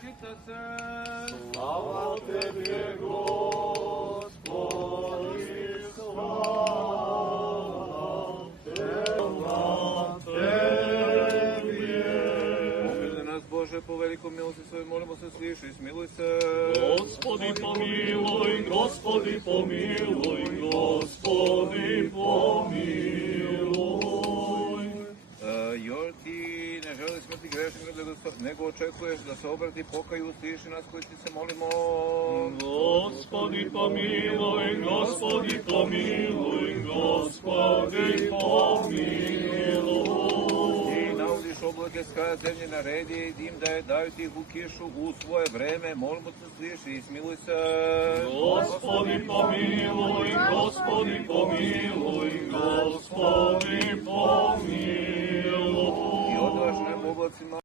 čitace. Slava Tebi, Gospodi, slava Tebi. Pomili nas, Bože, po velikom milosti svojoj, molimo se, sliši, smiluj se. Gospodi pomiluj, Gospodi pomiluj, Gospodi pomiluj. Jer ti ne želi smrti grešnika, nego očekuješ da se obrati, pokaju, sliši nas koji ti se molimo. Gospodi pomiluj, Gospodi pomiluj, Gospodi pomiluj. Ti navodiš oblake s kraja zemlje, naredi im da je daju ti u kišu u svoje vreme, molimo se, sliši i smiluj se. Gospodi pomiluj, Gospodi pomiluj, Gospodi pomiluj. I odlaš nebo oblacima